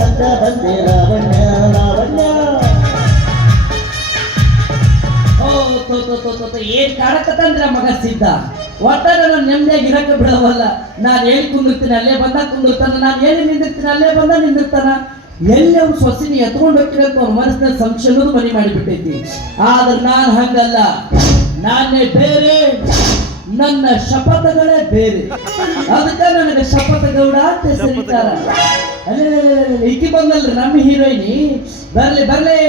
ಅಂತ ಬಂದೆ ಲಾವಣ್ಯ ಲಾವಣ್ಯ. ಏನ್ ಕಾಣಕತ್ತಂದ್ರ ಮಗ ಸಿದ್ಧ ಒಟ್ಟ ನಾನು ನೆಮ್ಮದಿಯಾಗಿ ಇರಕ್ಕೆ ಬಿಡವಲ್ಲ. ನಾನು ಎಲ್ಲಿ ಕುಂದಿರ್ತೀನಿ ಅಲ್ಲೇ ಬಂದ ಕುಂದಿರ್ತಾನ, ನಾನು ಎಲ್ಲಿ ನಿಂದಿರ್ತೀನಿ ಅಲ್ಲೇ ಬಂದ ನಿಂದಿರ್ತಾನ. ಎಲ್ಲಿ ಅವ್ನು ಸೊಸಿನಿ ಎತ್ಕೊಂಡು ಹೋಗ್ತಿರಂತ ಅವ್ನ ಮನಸ್ಸಿನ ಸಂಶಯನೂ ಮನೆ ಮಾಡಿಬಿಟ್ಟೈತಿ. ಆದ್ರೆ ನಾನು ಹಂಗಲ್ಲ, ನಾನೇ ಬೇರೆ, ನನ್ನ ಶಪಥಗಳೇ ಬೇರೆ. ಅದಕ್ಕೆ ನನಗೆ ಶಪಥ ಗೌಡ ಅಂತ ಹೆಸರಿಟ್ಟಾರ. ಅಲ್ಲೇ ಇಕ್ಕಿ ಬಂದಲ್ರಿ ನಮ್ಮ ಹೀರೋಯಿನಿ. ಬರ್ಲಿ ಬರ್ಲಿ.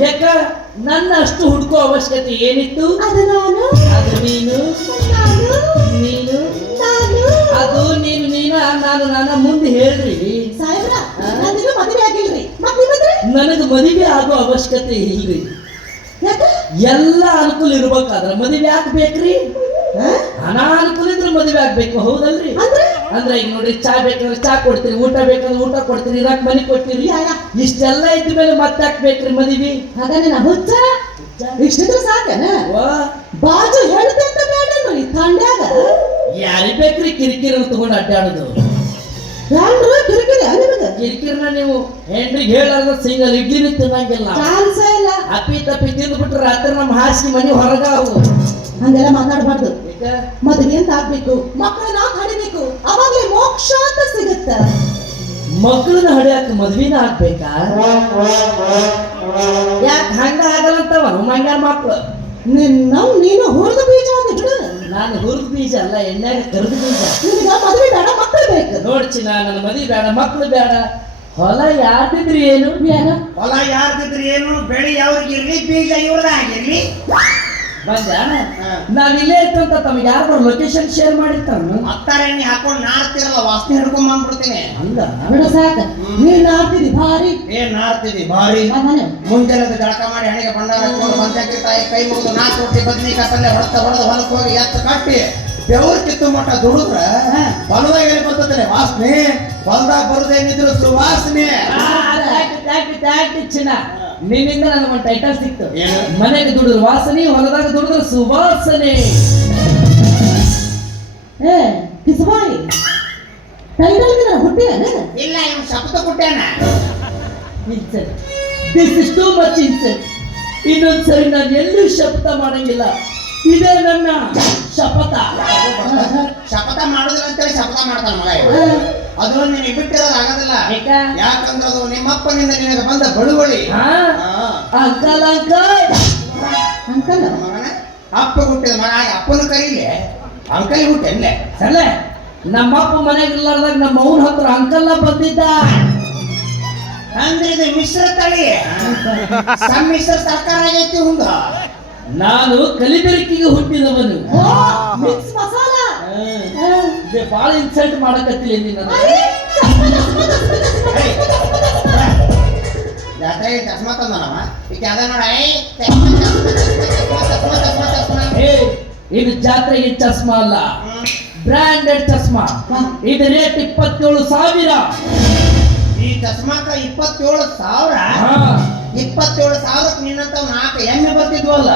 ಯಾಕ ನನ್ನ ಅಷ್ಟು ಹುಡುಕೋ ಅವಶ್ಯಕತೆ ಏನಿತ್ತು? ಅದು ನಾನು, ಅದು ನೀನು, ನೀನು ಅದು ನೀನು, ನಾನು ನಾನು ಮುಂದೆ ಹೇಳ್ರಿ. ನನಗೆ ಮದುವೆ ಆಗೋ ಅವಶ್ಯಕತೆ ಇಲ್ರಿ. ಎಲ್ಲ ಅನುಕೂಲ ಇರ್ಬೇಕಾದ್ರ ಮದುವೆ ಯಾಕೆ ಬೇಕ್ರಿ? ಅನಾನುಕೂಲ ಇದ್ರೆ ಮದುವೆ ಆಗ್ಬೇಕು, ಹೌದಲ್ರಿ? ಅಂದ್ರೆ ಈಗ ನೋಡ್ರಿ, ಚಾ ಬೇಕಂದ್ರೆ ಚಾ ಕೊಡ್ತೀರಿ, ಊಟ ಬೇಕಂದ್ರೆ ಊಟ ಕೊಡ್ತೀರಿ, ಇರಾಕ್ ಮನೆ ಕೊಡ್ತೀರಿ. ಇಷ್ಟೆಲ್ಲ ಇದ್ದ ಮೇಲೆ ಮತ್ತೆ ಹಾಕ್ಬೇಕ್ರಿ ಮದುವೆ? ಹಾಗಾದ್ರೆ ನಾ ಹುಚ್ಚ ಇಷ್ಟಿದ್ರೆ ಸಾಕನ? ಬಾಜು ಹೇಳ್ತೆ ಅಂತ ಬೇಡ ನೋಡಿ ತಂಡ್ಯಾಗ. ಯಾರಿಗ್ ಬೇಕ್ರಿ ಕಿರಿಕಿರಿ ತಗೊಂಡು ಅಡ್ಡಾಡುದು? ಕಿರಿಕಿರಿನ ನೀವು ಹೆಂಡ್ರಿಗೆ ಹೇಳಾರ್ದ ಸಿಂಗಲ್ ಇಡ್ಲಿ ತಿನ್ನಂಗಿಲ್ಲ. ಅಪ್ಪಿ ತಪ್ಪಿ ತಿಂದ್ಬಿಟ್ರೆ ರಾತ್ರಿ ನಮ್ಮ ಹಾಸಿಗೆ ಮನೆ ಹೊರಗಾವು. ಹಂಗೆಲ್ಲ ಮಾತಾಡ್ಬಾರ್ದು. ಮದುವೆ ಅಂತ ಆಗ್ಬೇಕು, ಮಕ್ಕಳನ್ನ ಹಡಿಬೇಕು, ಅವಾಗ್ಲೇ ಮೋಕ್ಷ ಅಂತ ಸಿಗುತ್ತ. ಮಕ್ಕಳನ್ನ ಹಡಿಯಾಕ ಮದ್ವಿನ ಆಗ್ಬೇಕಾ? ಯಾಕೆ ಹಂಗ ಆಗಲ್ಲಂತವ ಮಂಗ್ಯಾರ ಮಕ್ಳು. ನೀನು ಹುರಿದ ಬೀಜ ಬಿಡು. ನಾನು ಹುರಿದ ಬೀಜ ಅಲ್ಲ, ಎಣ್ಣೆಗೆ ಕರೆದ ಬೀಜ. ಮದ್ವೆ ಬೇಡ, ಮಕ್ಕಳು ಬೇಕು. ನೋಡ್ಚಿ, ನನ್ನ ಮದ್ವೆ ಬೇಡ, ಮಕ್ಕಳು ಬೇಡ. ಹೊಲ ಯಾರ್ದಿದ್ರಿ ಏನು? ಹೊಲ ಯಾರ್ದಿದ್ರಿ ಏನು? ಬೆಳಿ ಯಾವ್ರಿಗಿರ್ಲಿ, ಬೀಜ ಇವ್ರದಾಗಿರ್ಲಿ. ಬಂದ ನಾವಿಲ್ಲೇ ಇತ್ತು ಅಂತ ತಮ್ಗೆ ಯಾರು ಲೊಕೇಶನ್ ಶೇರ್ ಮಾಡಿರ್ತಾರ. ಹತ್ತಾರ ಎಣ್ಣೆ ಹಾಕೊಂಡು ನಾರ್ತಿರಲ್ಲ, ವಾಸನೆ ಹಿಡ್ಕೊಂಡ್ ಬಂದ್ಬಿಡ್ತೀನಿ. ಹಂಗ ಬಿಡ ಸಾಕ. ನೀನ್ ನಾರ್ತಿದಿ ಭಾರಿ. ಏನ್ ನಾರ್ತಿದಿ ಭಾರಿ? ಮುಂಜಾನೆ ಜಳಕ ಮಾಡಿ ಹಣಿಗೆ ಬಂಡಾರ ಹಚ್ಕೊಂಡು ಪಂಚಾಯತಿ ತಾಯಿ ಕೈ ಮುಗಿದು 4 ರೊಟ್ಟಿ ಬದ್ನಿಕಾಯಿ ಪಲ್ಯ ಹೊಡೆದ ಹೊಲಕ್ಕೆ ಹೋಗಿ ಎತ್ತು ಕಟ್ಟಿ ಬೆವರು ಕಿತ್ತು ಮಟ್ಟ ದುಡಿದ್ರ ಹೊಲದಾಗ ಎಲ್ಲಿ ಬರ್ತದೆ ವಾಸನೆ? ಹೊಲದಾಗ ಬರುದೇನಿದ್ರು ಸುವಾಸನೆ. ಚಿನ್ನ ನಿನ್ನಿಂದ ನನಗೆ ಒಂದು ಟೈಟಲ್ ಸಿಕ್ತು. ಮನೆಗೆ ದುಡಿದ್ರು ವಾಸನೆ, ಹೊಲದಾಗ ದುಡಿದ್ರು ಸುವಾಸನೆ. ಕಿಸಬಾಯಿ ಟೈಟಲ್ ಹುಟ್ಟಿಯಾನ? ಇಲ್ಲ, ಇವ್ ಶಬ್ದ ಕೊಟ್ಟ್ಯಾನ. This is too much innocent. ಇನ್ನೊಂದ್ಸರಿ ನಾನು ಎಲ್ಲೂ ಶಪಥ ಮಾಡಂಗಿಲ್ಲ. ಇದೇ ನನ್ನ ಶಪಥ. ಶಪಥ ಮಾಡುದಿಲ್ಲ ಅಂತೇಳಿ ಶಪಥ ಮಾಡ್ತಾನ ಮಗ. ಅದು ನೀನು ಬಿಟ್ಟಿರೋದು ಆಗೋದಿಲ್ಲ. ಯಾಕಂದ್ರೆ ಅದು ನಿಮ್ಮಪ್ಪನಿಂದ ನಿನಗೆ ಬಂದ ಬಳುವಳಿ. ಅಂಕಲ್ ಅಂಕಲ್ ಅಂಕಲ್ ಮಗನ ಅಪ್ಪ ಹುಟ್ಟಿದ ಮಗ, ಅಪ್ಪನ ಕರೀಲಿ ಅಂಕಲ್ ಹುಟ್ಟೆ. ಸಲ್ಲ, ನಮ್ಮಪ್ಪ ಮನೆಗಿಲ್ಲಾರ್ದಾಗ ನಮ್ಮ ಅವನ ಹತ್ರ ಅಂಕಲ್ನ ಬಂದಿದ್ದ. ಅಂದ್ರೆ ಇದು ಮಿಶ್ರ ತಳಿ, ಸಮ್ಮಿಶ್ರ ಸರ್ಕಾರ ಆಗೈತಿ ಹುಂಗ. ನಾನು ಕಲಿಬೆರಕಿಗೆ ಹುಟ್ಟಿದವನು. ಮಿಕ್ಸ್ ಮಸಾಲ ಬಾಳ ಇನ್ಸಲ್ಟ್ ಮಾಡಕತ್ತಿಲ್ಲ ನಿನ್ನ. ಜಾತ್ರೆ ಚಸ್ಮಾ ತಂದನವ ಈಗ ಅದ ನೋಡ. ಇದು ಜಾತ್ರೆಗೆ ಚಸ್ಮಾ ಅಲ್ಲ, ಬ್ರಾಂಡೆಡ್ ಚಸ್ಮಾ. ಇದು ರೇಟ್ 27,000. ಈ ಚಸ್ಮಾಕ 27,000. 27,000ಕ್ಕೆ ನಿನ್ನಂತ 4 ಎಮ್ಮೆ ಬರ್ತಿದ್ವಲ್ಲ.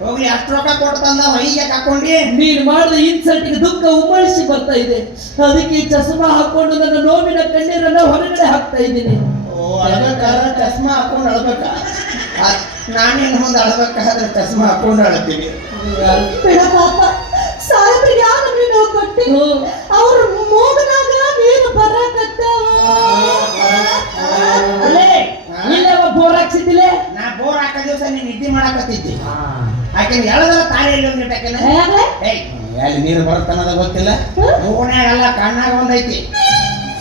ಹೋಗ್ಲಿ, ಅಷ್ಟು ರೊಕ್ಕ ಕೊಟ್ಟು ತಂದ ಮೈಗೆ ಹಾಕೊಂಡಿ. ನೀನು ಮಾಡಿದ ಇನ್ಸಲ್ಟ್ಗೆ ದುಃಖ ಉಮ್ಮಳಿಸಿ ಬರ್ತಾ ಇದೆ. ಅದಕ್ಕೆ ಈ ಚಸ್ಮಾ ಹಾಕೊಂಡು ನನ್ನ ನೋವಿನ ಕಣ್ಣೀರನ್ನ ಹೊರಗಡೆ ಹಾಕ್ತಾ ಇದ್ದೀನಿ. ಅಳಬೇಕಾರ ಚಸ್ಮಾ ಹಾಕೊಂಡು ಅಳ್ಬೇಕ? ನಾನೇನು ಮುಂದೆ ಅಳ್ಬೇಕಾದ್ರೆ ಚಸ್ಮಾ ಹಾಕೊಂಡು ಅಳ್ತೀವಿ. ಸಾಹೇಬ್ರಿಗೆ ಯಾರು ನಾವು ಕೊಟ್ಟಿ ಅವ್ರ ಮೂಗನಾಗ ನೀರು ಬರಕತ್ತಾವ. ಬೋರ್ ಹಾಕ್ಸಿದ್ದಿಲ್ಲ? ನಾ ಬೋರ್ ಹಾಕೋ ದಿವಸ ನೀನ್ ನಿದ್ದೆ ಮಾಡಕತ್ತಿದ್ದಿ. ಆಕೆನ ಎಳದಲ್ಲ ತಾಳಿಯಲ್ಲಿ ಒಂದಿಟ್ಟು ಆಕೆನ ಎಲ್ಲಿ ನೀರು ಬರುತ್ತನ್ನೋದ ಗೊತ್ತಿಲ್ಲ. ಮೂಗನ್ಯಾಗಲ್ಲ ಕಣ್ಣಾಗ ಒಂದೈತಿ.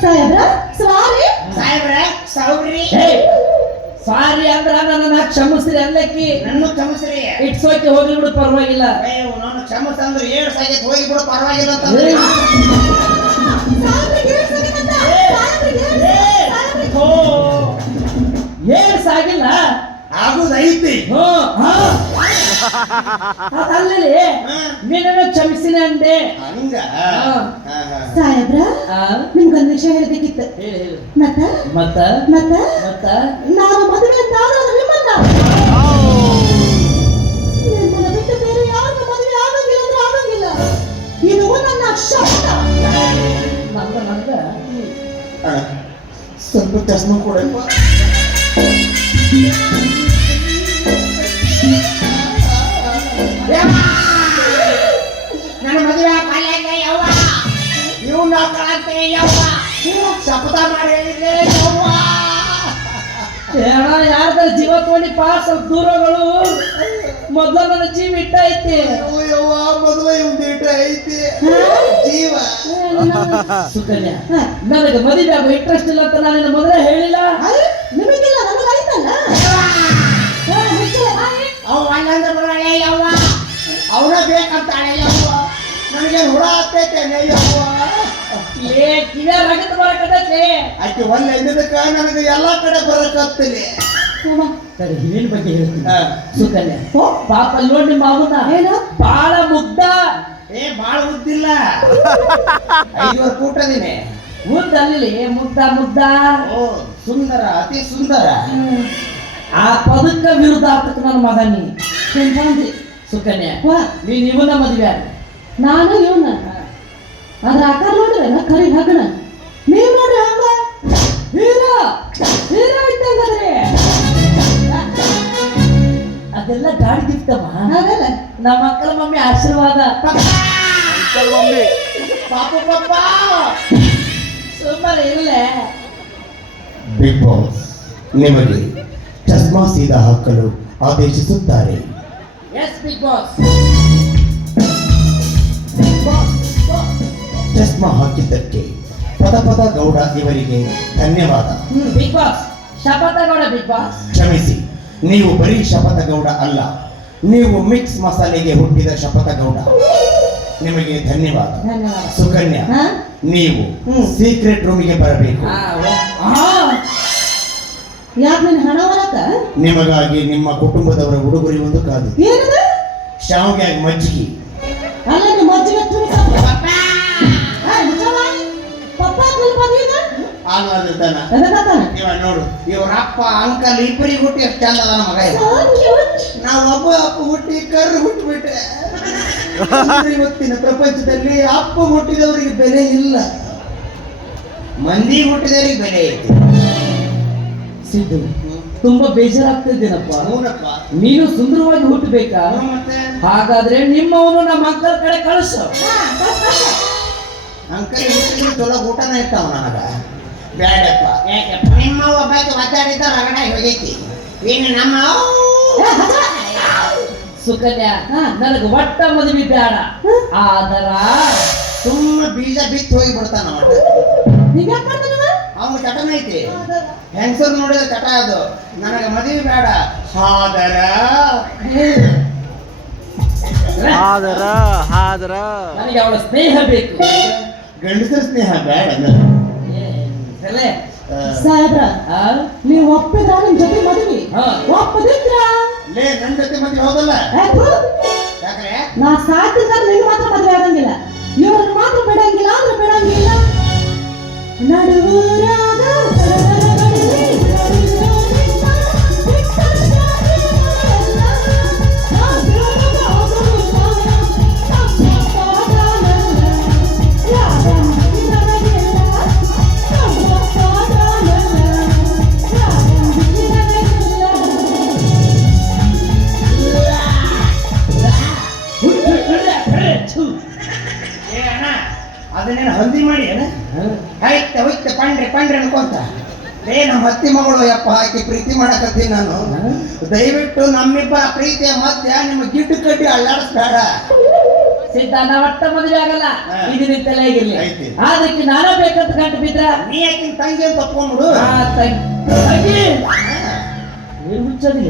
ಸಾಹೇಬ್ರ ಸಾರಿ ಸೌರಿ ಸಾರಿ ಅಂದ್ರ ನನ್ನ ಕ್ಷಮಿಸ್ರಿ ಅಲ್ಲಕ್ಕಿ ನನ್ನ ಕ್ಷಮಿಸ್ರಿ ಇಟ್ಸ್ ಓಕೆ ಹೋಗ್ಲಿ ಬಿಡು ಪರವಾಗಿಲ್ಲ ನಾನು ಕ್ಷಮಸ್ ಅಂದ್ರೆ 7 ಸಾಗೈತೆ ಹೋಗಿ ಬಿಡು ಪರವಾಗಿಲ್ಲ ಅಂತಂದ್ರೆ ಏನ್ ಸಾಗಿಲ್ಲ ಆಗುದೈತಿ ಅಲ್ಲಲ್ಲಿ ನೀನನ್ನು ಕ್ಷಮಿಸಿನ ಅಂದೆ ಹಂಗ ಸಾಹೇಬ್ರ ನಿಮ್ಗೊಂದು ವಿಷಯ ಹೇಳ್ಬೇಕಿತ್ತು ಮತ್ತ ಮತ್ತ ಮತ್ತ ಮತ್ತ ನಾನು ಮದುವೆ ಅಂತ ಆದ್ರೆ ನಿಮ್ಮನ್ನ ಬಿಟ್ಟು ಬೇರೆ ಯಾರನ್ನ ಮದುವೆ ಆಗಂಗಿಲ್ಲ ಅಂದ್ರೆ ಆಗಂಗಿಲ್ಲ ಇದು ನನ್ನ ಶಬ್ದ ನಂದ ಸ್ವಲ್ಪ ಚಸ್ಮ ಕೊಡಪ್ಪ ನನ್ನ ಮದುವೆ ಪಾಲ್ಯಾಗ ಯವ್ವ ಇವ್ ನಾವು ಕಳಂತೆ ಯವ್ವ ಶಪಥ ಮಾಡಿ ಹೇಳಿದ್ರೆ ಯವ್ವ ಯಾರ್ದ ಜೀವ ತಗೊಂಡಿ ಪಾಸ್ ದೂರಗಳು ಮೊದಲ ನನ್ನ ಜೀವ ಇಟ್ಟೈತಿ ಯವ್ವ ಮೊದಲ ಇವ್ದು ಇಟ್ಟ ಐತಿ ಜೀವ ಸುಕನ್ಯಾ ನನಗೆ ಮದುವೆ ಆಗೋ ಇಂಟ್ರೆಸ್ಟ್ ಇಲ್ಲ ಅಂತ ನಾನು ಮೊದಲೇ ಹೇಳಿಲ್ಲ ನಿಮಗಿಲ್ಲ ನನಗಾಯ್ತಲ್ಲ ಅವ ಹಂಗಂದ್ರೆ ಬರಳೆ ಯವ್ವ ಅವನ ಬೇಕಂತಾಳೆ ಯವ್ವ ನನಗೆ ಹುಳ ಆಗ್ತೈತೆ ಯವ್ವ ಏ ಕಿವ್ಯ ರಗತ್ ಬರಕತ್ತೈತಿ ಆಕೆ ಒಳ್ಳೆ ಎಂದದಕ್ಕ ನನಗೆ ಎಲ್ಲಾ ಕಡೆ ಬರಕತ್ತಲಿ ಸರಿ ಏನ್ ಬಗ್ಗೆ ಹೇಳ್ತೀನಿ ಸುಕನ್ಯಾ ಪಾಪ ನೋಡಿ ನಿಮ್ಮ ಅವನ ಏನು ಬಾಳ ಮುಗ್ಧ ಬಾಳ ಉದ್ದಿಲ್ಲ 5 ಕೂಟದಿನಿ ಮುಗ್ಧ ಅಲ್ಲಿ ಮುಗ್ಧ ಮುಗ್ಧ ಓ ಸುಂದರ ಅತಿ ಸುಂದರ ಆ ಪದಕ್ಕ ವಿರುದ್ಧಾರ್ಥಕ ನನ್ನ ಮಗ ನೀ ಸುಕನ್ಯಾ ನೀನ್ ಇವನ ಮದುವೆ ಆಗ ನಾನು ಇವನ ಅದ್ರ ಆಕಾರ ನೋಡ್ರೆ ನಾ ಕರಿ ಹಗಣ ನೀವ್ ನೋಡ್ರಿ ಹಂಗ ಹೀರೋ ಹೀರೋ ಇದ್ದಂಗದ್ರಿ ಅದೆಲ್ಲ ಗಾಡಿ ಗಿಫ್ಟಮ್ಮ ಹಾಗಲ್ಲ ನಮ್ಮ ಮಕ್ಕಳ ಮಮ್ಮಿ ಆಶೀರ್ವಾದ ಪಾಪು ಪಾಪ ಸುಮ್ಮನೆ ಇಲ್ಲೇ ಬಿಗ್ ಬಾಸ್ ನಿಮಗೆ ಚಸ್ಮಾ ಸೀದಾ ಹಾಕಲು ಆದೇಶಿಸುತ್ತಾರೆ ಎಸ್ ಬಿಗ್ ಬಾಸ್ ಚಸ್ಮಾ ಹಾಕಿದ್ದಕ್ಕೆ ಪದ ಗೌಡ ಇವರಿಗೆ ಧನ್ಯವಾದ ಬಿಗ್ ಬಾಸ್ ಶಪಥ ಗೌಡ ಬಿಗ್ ಬಾಸ್ ಕ್ಷಮಿಸಿ ನೀವು ಬರೀ ಶಪಥ ಗೌಡ ಅಲ್ಲ ನೀವು ಮಿಕ್ಸ್ ಮಸಾಲೆಗೆ ಹುಟ್ಟಿದ ಶಪಥ ಗೌಡ ನಿಮಗೆ ಧನ್ಯವಾದ ಧನ್ಯವಾದ ಸುಕನ್ಯಾ ನೀವು ಸೀಕ್ರೆಟ್ ರೂಮಿಗೆ ಬರಬೇಕು ಯಾಕೆ ನಿನ್ ಹಣ ಹೊರಕ ನಿಮಗಾಗಿ ನಿಮ್ಮ ಕುಟುಂಬದವರ ಉಡುಗೊರೆ ಒಂದು ಕಾದು ಏನದ ಶಾವಿಗೆ ಮಜ್ಜಿಗೆ ಅಲ್ಲ ನಿಮ್ಮ ಮಜ್ಜಿಗೆ ಪಪ್ಪ ಬಂದಿದ್ದ ಇವ ನೋಡು ಇವ್ರ ಅಪ್ಪ ಅಂಕಲ್ ಇಬ್ಬರಿಗೆ ಹುಟ್ಟಿ ಎಷ್ಟು ಚಂದ ಅದ ಮಗ ನಾವು ಒಬ್ಬ ಅಪ್ಪ ಹುಟ್ಟಿ ಕರ್ರು ಹುಟ್ಟಿಬಿಟ್ರೆ ಇವತ್ತಿನ ಪ್ರಪಂಚದಲ್ಲಿ ಅಪ್ಪ ಹುಟ್ಟಿದವರಿಗೆ ಬೆಲೆ ಇಲ್ಲ ಮಂದಿ ಹುಟ್ಟಿದವರಿಗೆ ಬೆಲೆ ಐತಿ ಸಿದ್ದು ತುಂಬಾ ಬೇಜಾರಾಗ್ತಿದ್ದೇನಪ್ಪ ನೀನು ಸುಂದರವಾಗಿ ಹುಟ್ಟಬೇಕಾ ಹಾಗಾದ್ರೆ ನಿಮ್ಮವನು ನಮ್ಮ ಅಂಕಲ್ ಕಡೆ ಕಳಿಸು ಅಂಕಲ್ ಹುಟ್ಟಿದ್ರು ಚಲೋ ಊಟನ ಇರ್ತಾವ ನನಗ ಬ್ಯಾಡಪ್ಪ ನಿಮ್ಮ ಒಬ್ಬಾಕಿ ಒದ್ದಾಡಿದ್ದ ರಗಡ ಹೋಗೈತಿ ಇನ್ನು ನಮ್ಮ ಸುಕನ್ಯಾ ನನಗೆ ಒಟ್ಟ ಮದುವೆ ಬೇಡ ಆದರ ಸುಮ್ಮ ಬೀಜ ಬಿತ್ತು ಹೋಗಿ ಬಿಡ್ತಾನ ಅವನು ಚಟನ ಐತಿ ಹೆಂಗಸರು ನೋಡಿದ್ರೆ ಚಟ ಅದು ನನಗೆ ಮದುವೆ ಬೇಡ ಆದರ ನನಗೆ ಅವಳ ಸ್ನೇಹ ಬೇಕು ಗಂಡಸರ ಸ್ನೇಹ ಬೇಡ ಸಾಹೇಬ್ರ ನೀವು ಒಪ್ಪಿದ್ರ ನಿಮ್ ಜೊತೆ ಮದುವೆ ಒಪ್ಪದಿದ್ರ ಲೇ ನನ್ನ ಜೊತೆ ಮದುವೆ ಹೌದಲ್ಲ ಯಾಕ್ರೆ ನಾ ಸಾಕಿದ್ರ ನಿನ್ ಮಾತ್ರ ಮದುವೆ ಆಗಂಗಿಲ್ಲ ಇವ್ರನ್ನ ಮಾತ್ರ ಬಿಡಂಗಿಲ್ಲ ಅಂದ್ರೆ ಬಿಡಂಗಿಲ್ಲ ನಡುವರಾಗ ಅದನ್ನೇನು ಹಂದಿ ಮಾಡಿ ಆಯ್ತ ಹೋಯ್ತ ಪಂಡ್ರೆ ಅನ್ಕೊಂತ ನಮ್ಮ ಅತ್ತಿ ಮಗಳು ಯಪ್ಪ ಹಾಕಿ ಪ್ರೀತಿ ಮಾಡಕತ್ತೀನಿ ನಾನು ದಯವಿಟ್ಟು ನಮ್ಮಿಬ್ಬರ ಪ್ರೀತಿಯ ಮಧ್ಯ ನಿಮ್ಮ ಗಿಡ್ಡು ಕಡ್ಡಿ ಅಳ್ಳಾಡಿಸ್ಬೇಡ ಸಿದ್ಧ ನಾ ಒಟ್ಟ ಮದುವೆ ಆಗಲ್ಲ ಇದು ನಿಂತಲೇ ಆಗಿರ್ಲಿ ಅದಕ್ಕೆ ನಾನೇ ಬೇಕಂತ ಕಂಡು ಬಿದ್ರ ನೀ ಯಾಕಿನ ತಂಗಿ ಅಂತ ತಪ್ಕೊಂಡ್ಬಿಡು ತಂಗಿ ಏನ್ ಹುಚ್ಚದಿಲ್ಲ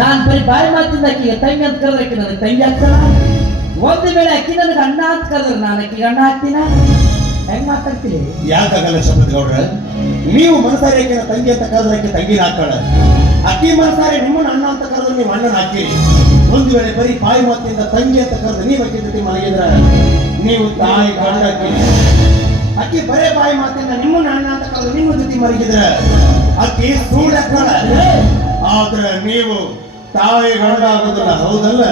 ನಾನ್ ಬರೀ ಬಾಯಿ ಮಾತಿಂದ ಆಕಿಗೆ ತಂಗಿ ಅಂತ ಕರೆದ್ರೆ ಆಕಿ ನನಗೆ ತಂಗಿ ಆಗ್ತಾನ ಒಂದು ವೇಳೆ ಅಕ್ಕಿ ನನಗೆ ಅಣ್ಣ ಅಂತ ಕರೆದ್ರೆ ನಾನು ಆಕಿಗೆ ಅಣ್ಣ ಆಗ್ತೀನ ಹೆಂಗ್ ಮಾತಾಡ್ತೀರಿ ಯಾಕಾಗಲ್ಲ ಶಪಥ್ ಗೌಡ್ರ ನೀವು ಮನಸಾರಿ ಆಕಿನ ತಂಗಿ ಅಂತ ಕರೆದ್ರೆ ಆಕೆ ತಂಗಿನ ಹಾಕ್ತಾಳ ಅಕ್ಕಿ ಮನಸಾರಿ ನಿಮ್ಮನ್ನ ಅಣ್ಣ ಅಂತ ಕರೆದ್ರೆ ನೀವು ಅಣ್ಣನ ಹಾಕಿರಿ ಒಂದು ವೇಳೆ ಬರೀ ಬಾಯಿ ಮಾತಿನಿಂದ ತಂಗಿ ಅಂತ ಕರೆದ್ರೆ ನೀವು ಅಕ್ಕಿ ಜೊತೆ ಮಲಗಿದ್ರ ನೀವು ತಾಯಿ ಗಂಡ ಅಕ್ಕಿ ಬರೇ ಬಾಯಿ ಮಾತಿನಿಂದ ನಿಮ್ಮನ್ನ ಅಣ್ಣ ಅಂತ ಕರೆದ್ರೆ ನಿಮ್ಮ ಜೊತೆ ಮಲಗಿದ್ರ ಅಕ್ಕಿ ಸುಳ್ಳು ಹಾಕ್ತಾಳ ಆದ್ರೆ ನೀವು ತಾಯಿ ಗಂಡ ಆಗೋದಿಲ್ಲ ಹೌದಲ್ಲ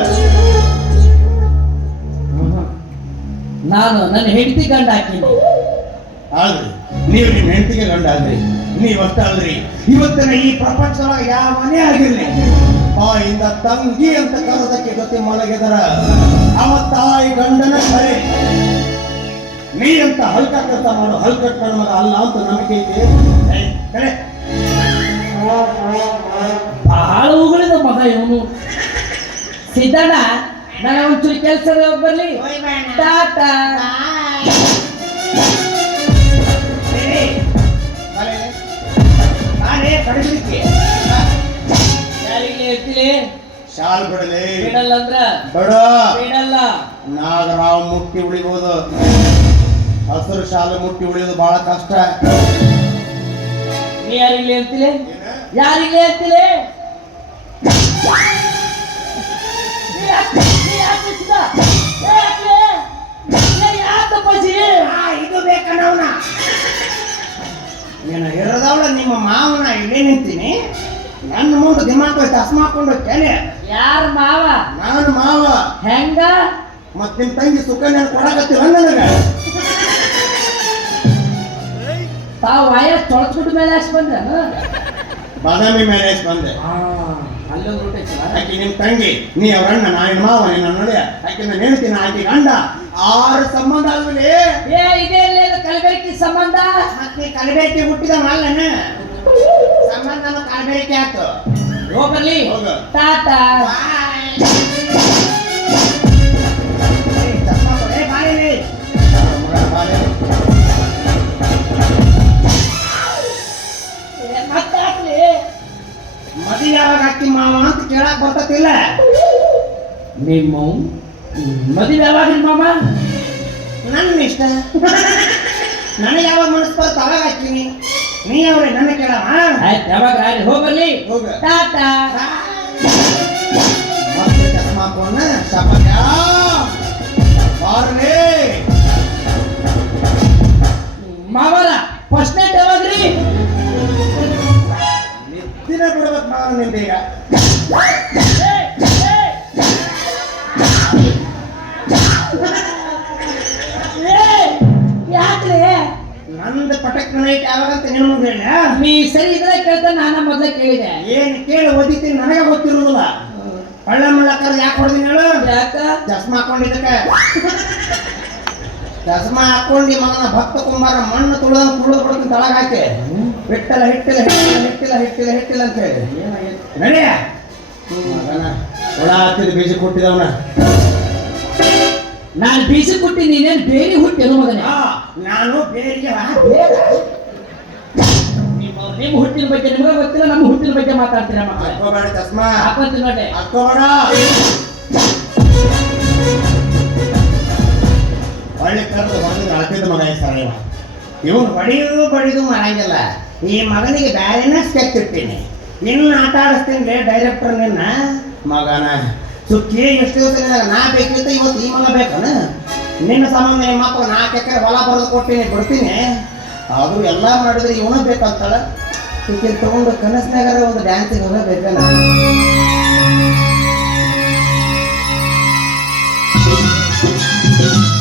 ನಾನು ನನ್ನ ಹೆಂಡತಿ ಗಂಡ ಹಾಕಿನಿ ಆದ್ರಿ ನೀವು ನಿಮ್ಮ ಹೆಂಡತಿಗೆ ಗಂಡ ಆದ್ರಿ ನೀವಷ್ಟ ಅಲ್ರಿ ಇವತ್ತಿನ ಈ ಪ್ರಪಂಚದೊಳಗೆ ಯಾವ ಮನೆ ಆಗಿರ್ಲಿ ತಾಯಿಯಿಂದ ತಂಗಿ ಅಂತ ಕರೆದಕ್ಕೆ ಜೊತೆ ಮಲಗಿದರ ಅವ ತಾಯಿ ಗಂಡನ ಕರೆ ನೀ ಅಂತ ಹಲ್ಕ ಕೆಲಸ ಮಾಡು ಹಲ್ಕಟ್ ನನ್ನ ಮಗ ಅಲ್ಲ ಅಂತ ನಂಬಿಕೆ ಐತಿ ಕರೆ ಬಹಳ ಉಗಳಿದ ಮಗ ಇವನು ಸಿದ್ದಣ್ಣ ನನ್ನ ಒಂಚೂರು ಕೆಲಸದ ಬರ್ಲಿ ಟಾಟಾ ಯಾರಿಗೆ ಹೇಳ್ತೀನಿ ಶಾಲ್ ಬಿಡಲಿ ಬಿಡಲ್ಲ ಅಂದ್ರ ಬಡ ಬಿಡಲ್ಲ ನಾಗರಾವ್ ಮುಟ್ಟಿ ಉಳಿಬಹುದು ಹಸಿರು ಶಾಲೆ ಮುಟ್ಟಿ ಉಳಿಯೋದು ಬಹಳ ಕಷ್ಟ ನೀ ಯಾರಿಗೆ ಹೇಳ್ತೀನಿ ಯಾರಿಗೆ ಹೇಳ್ತೀನಿ ಇದು ಬೇಕನ್ನವನ ನೀನು ಹಿರದವಳ ನಿಮ್ಮ ಮಾವನ ಇಲ್ಲೇ ನಿಂತೀನಿ ನನ್ನ ಮುಂದೆ ದಿಮಾಕ್ ಚಸ್ಮಾ ಹಾಕೊಂಡು ಕೆಲೆ ಯಾರ ಮಾವ ನಾನು ಮಾವ ಹೆಂಗ ಮತ್ ನಿಮ್ ತಂಗಿ ಸುಕನ್ಯ ಕೊಡಕತ್ತಿಲ್ಲ ನನಗ ತಾವು ವಯಸ್ ತೊಳಸ್ಬಿಟ್ಟು ಮೇಲೆ ಅಷ್ಟು ಬಂದ್ರ ಬಾದಾಮಿ ಮ್ಯಾರೇಜ್ ಬಂದೆ ಅಲ್ಲೊಂದು ರೂಟ್ ಐತಲ್ಲ ಆಕೆ ನಿಮ್ ತಂಗಿ ನೀ ಅವ್ರ ಅಣ್ಣ ನಾನು ಮಾವ ನಿನ್ನ ನೋಡಿ ಆಕೆ ನಾನು ಹೇಳ್ತೀನಿ ಆಕೆ ಗಂಡ 6 ಸಂಬಂಧ ಆದ್ಮೇಲೆ ಏ ಇದೇ ಕಲಬೆರಕೆ ಸಂಬಂಧ ಮತ್ತೆ ಕಲಬೆರಕೆ ಹುಟ್ಟಿದ ಮಲ್ಲನ ಸಂಬಂಧನ ಕಲಬೆರಕೆ ಆಯ್ತು ಹೋಗಲಿ ಹೋಗು. ಟಾಟಾ ಮತ್ತಾಗ್ಲಿ ಮದುವೆ ಯಾವಾಗ ಹಾಕಿ ಮಾವ ಅಂತ ಕೇಳಕ್ ಬರ್ತತಿಲ್ಲ ನಿಮ್ಮ ಮದುವೆ ಯಾವಾಗ ಮಾಮ ನನ್ನ ಇಷ್ಟ ನನಗೆ ಯಾವಾಗ ಮನಸ್ಸು ಬರುತ್ತೆ ಅವಾಗ ಹಾಕ್ತೀನಿ ನೀ ಅವ್ರೆ ನನ್ನ ಕೇಳವ ಆಯ್ತು ಯಾವಾಗ ಆಯ್ತು ಹೋಗಲಿ ಹೋಗ ಟಾಟಾ ಮತ್ತೆ ಚಸ್ಮಾ ಹಾಕೋಣ ಶಪಥ ಬಾರ್ಲೆ ಮಾವರ ಫಸ್ಟ್ ನೈಟ್ ಯಾವಾಗ್ರಿ ನಿತ್ತಿನ ಬಿಡ್ಬೇಕು ನಾನು ನಿಂದ ಈಗ ಯಾಕ್ರಿ ನಂದು ಪಟಕ್ ನೈಟ್ ಯಾವಾಗಂತ ನೀನು ಮುಂದೆ ಹೇಳ ನೀ ಸರಿ ಇದ್ರೆ ಕೇಳ್ತಾ ನಾನು ಮೊದಲೇ ಕೇಳಿದೆ ಏನ್ ಕೇಳಿ ಓದಿತೀನಿ ನನಗೆ ಗೊತ್ತಿರುವುದಿಲ್ಲ ಕಳ್ಳ ಮುಳ್ಳಕ್ಕರ್ ಯಾಕೆ ಹೊಡೆದಿನ ಹೇಳು ಯಾಕ ಚಸ್ಮಾ ಹಾಕೊಂಡಿದ್ದಕ್ಕೆ ಚಸ್ಮಾ ಹಾಕೊಂಡು ಮಗನ ಭಕ್ತ ಕುಂಬಾರ ಮಣ್ಣು ತುಳಿದಂಗೆ ತುಳಿದು ಬಿಡ್ತೀನಿ ತಳಗ ಹಾಕಿ ಹಿಟ್ಟಿಲ್ಲ ಹಿಟ್ಟಿಲ್ಲ ಹಿಟ್ಟಿಲ್ಲ ಹಿಟ್ಟಿಲ್ಲ ಹಿಟ್ಟಿಲ್ಲ ಹಿಟ್ಟಿಲ್ಲ ಅಂತ ಹೇಳಿ ನಡೆಯ ಮಗನ ಹುಳ ಹಾಕಿದ ಬೀಜ ಕೊಟ್ಟಿದವನ ನಾನು ಬೀಜ ಕೊಟ್ಟಿ ನೀನೇನು ಬೇರೆ ಹುಟ್ಟೇನು ಮಗನೇ ನಾನು ಬೇರೆ ನಿಮ್ಮ ಹುಟ್ಟಿನ ಬಗ್ಗೆ ನಿಮಗೆ ಗೊತ್ತಿಲ್ಲ ನಮ್ಮ ಹುಟ್ಟಿನ ಬಗ್ಗೆ ಮಾತಾಡ್ತೀರಾ ಮಕ್ಕಳ ಹಾಕೋಬೇಡ ಚಸ್ಮಾ ಹಾಕೋತೀನಿ ನೋಡಿ ಹಾಕೋಬೇಡ ಒಳ್ಳೆ ಕರೆದು ಹೊಡೆದು ಅಳತಿದ್ದ ಮಗ ಸರ ಇವನು ಬಡಿದು ಮಾಡಂಗಿಲ್ಲ ಈ ಮಗನಿಗೆ ಬ್ಯಾರೇನ ಸ್ಕೆಚ್ ಇರ್ತೀನಿ ಇನ್ನು ಆಟ ಆಡಿಸ್ತೀನಿ ಡೈರೆಕ್ಟರ್ ನಿನ್ನ ಮಗನ ಸುಕ್ಕಿ ಎಷ್ಟು ದಿವಸ ನಾ ಬೇಕಿತ್ತು ಇವತ್ತು ಈ ಮಗ ಬೇಕನ ನಿನ್ನ ಸಂಬಂಧ ನಿಮ್ಮ ಮಕ್ಕಳು 4 ಎಕರೆ ಹೊಲ ಬರೆದು ಕೊಟ್ಟಿನಿ ಬಿಡ್ತೀನಿ ಅದು ಎಲ್ಲ ಮಾಡಿದ್ರೆ ಇವನು ಬೇಕಂತಾಳ ಈಕೆ ತಗೊಂಡು ಕನಸ್ನಾಗಾರ ಒಂದು ಡ್ಯಾನ್ಸಿಗೆ ಹೋಗಬೇಕಲ್ಲ